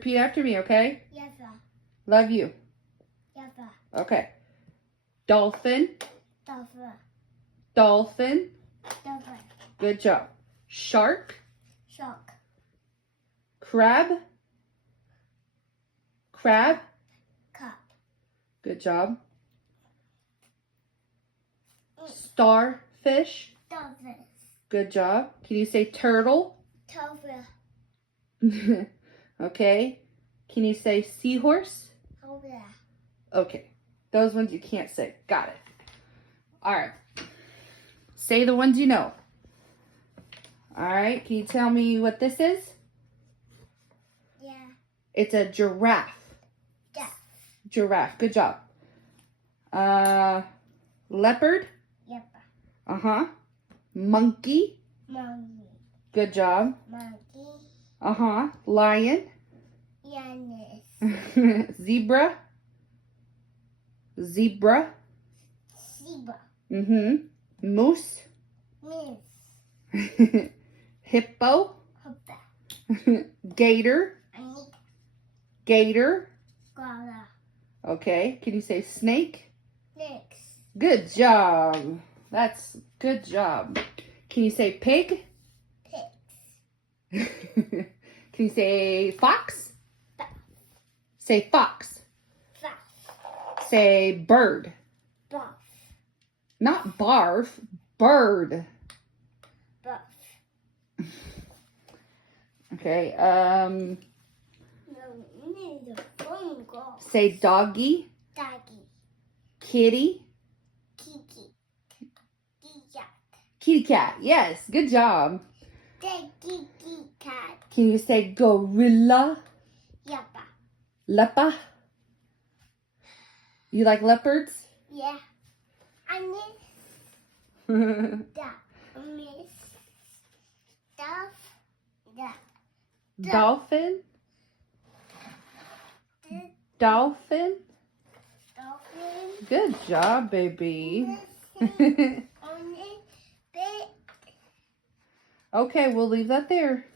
Repeat after me, okay? Yes, sir. Love you. Yes, sir. Okay. Dolphin. Dolphin. Dolphin. Dolphin. Good job. Shark. Shark. Crab. Crab. Cup. Good job. Starfish. Dolphin. Good job. Can you say turtle? Dolphin. Okay. Can you say seahorse? Dolphin. Okay. Those ones you can't say. Got it. All right. Say the ones you know. All right. Can you tell me what this is? Yeah. It's a giraffe. Yeah. Giraffe. Good job. Leopard. Yep. Uh-huh. Monkey. Monkey. Good job. Monkey. Uh-huh. Lion. Yanis. Zebra. Zebra. Zebra. Mm-hmm. Moose. Miss. Hippo. Hoppa. Gator. Anik. Gator. Gala. Okay. Can you say snake? Next. Good job. That's good job. Can you say pig? Pigs. Can you say fox? Fox. Say fox. Fox. Say bird. Buff. Not barf. Bird. Buff. Okay. No, need a phone call. Say doggy. Doggy. Kitty. Kiki. Kiki. Kitty cat. Yes. Good job. Kiki cat. Can you say gorilla? Yappa. Lepa. You like leopards? Yeah. I miss that. Miss stuff. That. Dolphin. Dolphin. Dolphin. Good job, baby. Only big. Okay, we'll leave that there.